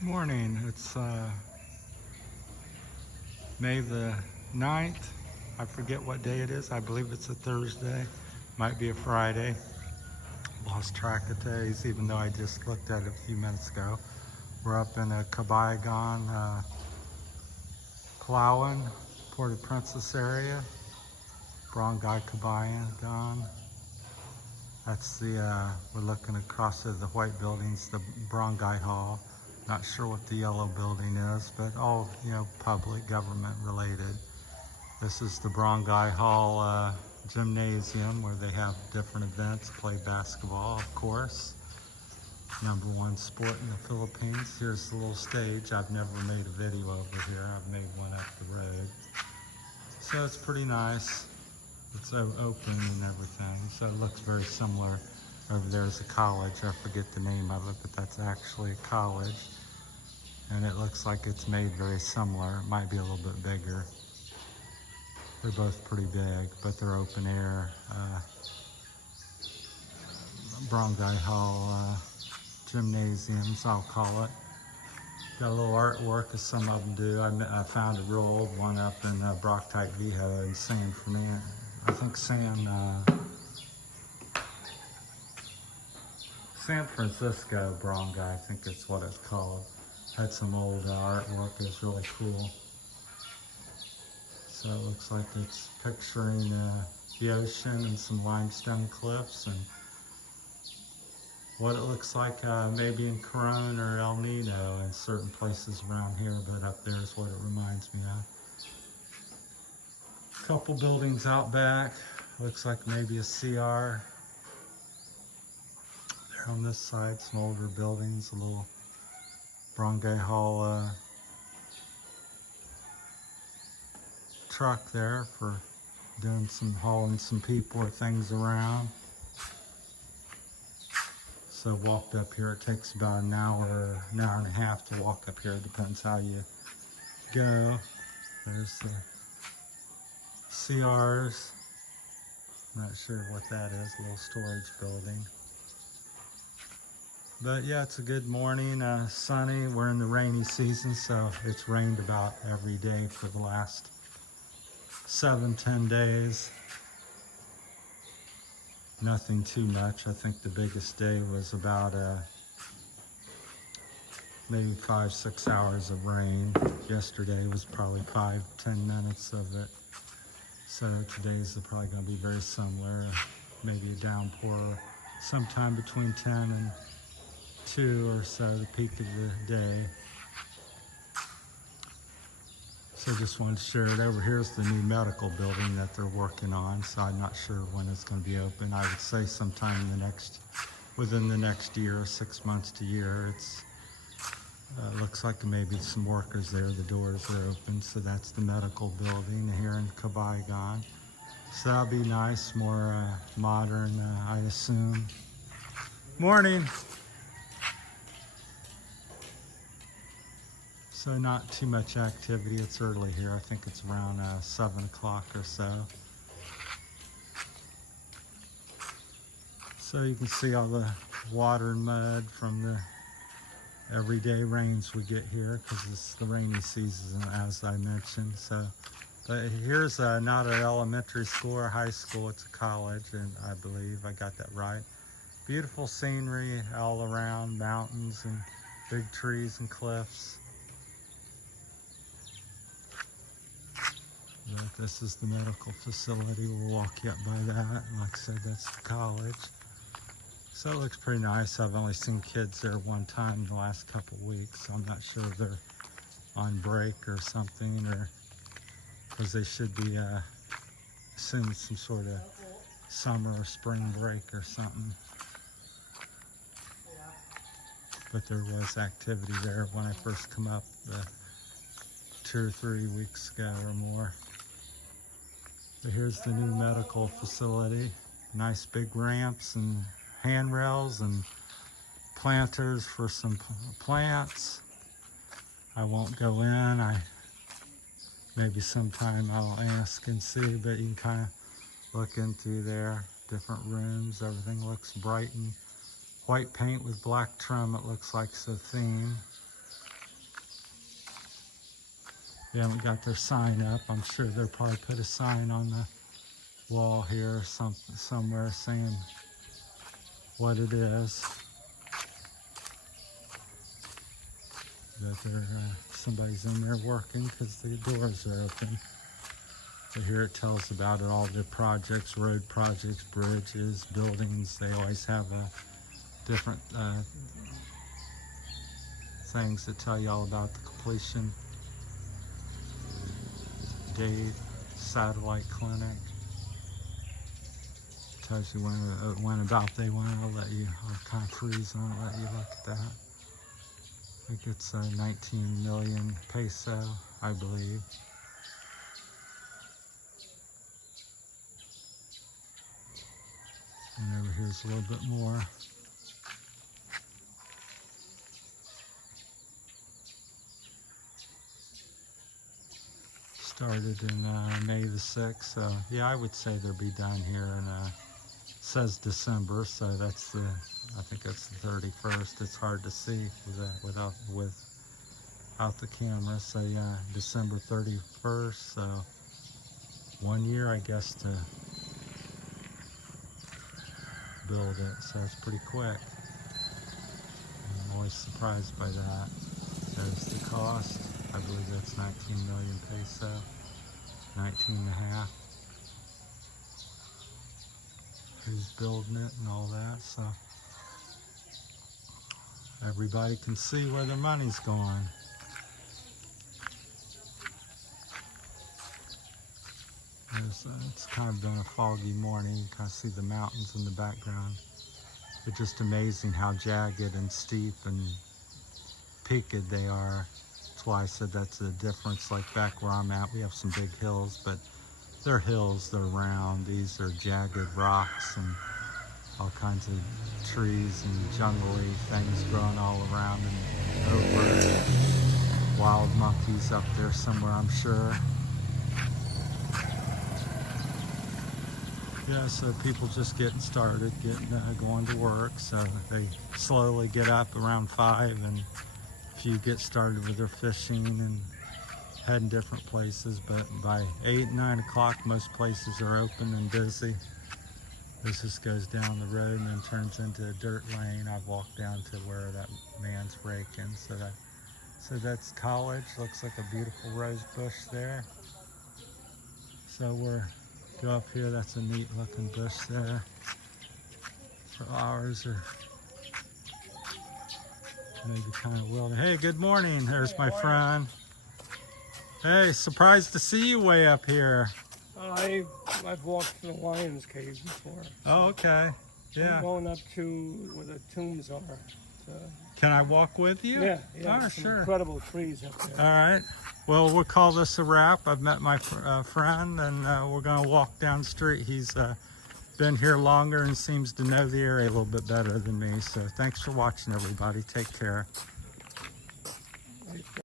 Morning. It's May the 9th. I forget what day it is. I believe it's a Thursday. Might be a Friday. Lost track of days, even though I just looked at it a few minutes ago. We're up in a Cabayugan, Palawan, Port-au-Princess area. Brgy Cabayugan. That's the, we're looking across at the white buildings, the Brgy Hall. Not sure what the yellow building is, but all, public government related. This is the Brgy Hall gymnasium where they have different events, play basketball, of course. #1 sport in the Philippines. Here's the little stage. I've never made a video over here. I've made one up the road. So it's pretty nice. It's open and everything. So it looks very similar. Over there is a college. I forget the name of it, but that's actually a college. And it looks like it's made very similar. It might be a little bit bigger. They're both pretty big, but they're open air. Brgy Hall gymnasiums, I'll call it. Got a little artwork, as some of them do. I found a real old one up in Brgy Viejo in San Fernando. I think San Francisco Brgy, I think it's what it's called. Had some old artwork. It's really cool. So it looks like it's picturing the ocean and some limestone cliffs and what it looks like maybe in Corona or El Nino in certain places around here, but up there is what it reminds me of. Couple buildings out back. Looks like maybe a CR. There on this side, some older buildings, a little Brgy Hall truck there for doing some hauling some people or things around. So walked up here. It takes about an hour and a half to walk up here. It depends how you go. There's the CRs. Not sure what that is. A little storage building. But yeah, it's a good morning, sunny. We're in the rainy season, so it's rained about every day for the last 7-10 days. Nothing too much. I think the biggest day was about maybe 5-6 hours of rain. Yesterday was probably 5-10 minutes of it. So today's probably going to be very similar. Maybe a downpour sometime between 10 and 2 or so, the peak of the day. So just wanted to share it. Over here's the new medical building that they're working on. So I'm not sure when it's going to be open. I would say sometime in within the next year, 6 months to a year. It's looks like maybe some workers there. The doors are open. So that's the medical building here in Cabayugan. So that'll be nice, more modern, I assume. Morning. So not too much activity. It's early here. I think it's around 7 o'clock or so. So you can see all the water and mud from the everyday rains we get here because it's the rainy season, as I mentioned. So, but here's not an elementary school or high school. It's a college, and I believe I got that right. Beautiful scenery all around, mountains and big trees and cliffs. But this is the medical facility. We'll walk you up by that. Like I said, that's the college. So it looks pretty nice. I've only seen kids there one time in the last couple weeks. So I'm not sure if they're on break or something, or because they should be assuming some sort of summer or spring break or something. But there was activity there when I first come up 2 or 3 weeks ago or more. But here's the new medical facility. Nice big ramps and handrails and planters for some plants. I won't go in. Maybe sometime I'll ask and see, but you can kind of look in through there. Different rooms. Everything looks bright and white paint with black trim. It looks like it's a theme. They haven't got their sign up. I'm sure they'll probably put a sign on the wall here or somewhere saying what it is. That somebody's in there working because the doors are open. But here it tells about it, all the projects, road projects, bridges, buildings. They always have different things that tell you all about the completion date. Satellite clinic tells you when about they want. I'll kind of freeze on it, let you look at that. I think it's 19 million peso, I believe. And over here's a little bit more. Started in May the 6th, so yeah, I would say they'll be done here in says December, so that's I think that's the 31st. It's hard to see without the camera. So yeah, December 31st. So 1 year, I guess, to build it. So it's pretty quick. I'm always surprised by that. There's the cost. I believe that's 19 million peso, 19 and a half. Who's building it and all that, so everybody can see where their money's going. It's kind of been a foggy morning. You kind of see the mountains in the background. It's just amazing how jagged and steep and peaked they are. That's why I said that's the difference. Like back where I'm at, we have some big hills, but they're hills, they're round. These are jagged rocks and all kinds of trees and jungly things growing all around and over. Wild monkeys up there somewhere, I'm sure. Yeah, so people just getting started, going to work. So they slowly get up around 5, and a few get started with their fishing and heading different places. But by 8, 9 o'clock, most places are open and busy. This just goes down the road and then turns into a dirt lane. I've walked down to where that man's raking. So that's college. Looks like a beautiful rose bush there. So go up here. That's a neat looking bush there. Flowers are maybe kind of wilted. Hey, good morning. There's my friend. Hey, surprised to see you way up here. I've walked to the Lion's Cave before. So oh, okay. Yeah. I'm going up to where the tombs are. Can I walk with you? Yeah. Oh, sure. Incredible trees up there. All right. Well, we'll call this a wrap. I've met my friend, and we're going to walk down the street. He's been here longer and seems to know the area a little bit better than me. So thanks for watching, everybody. Take care.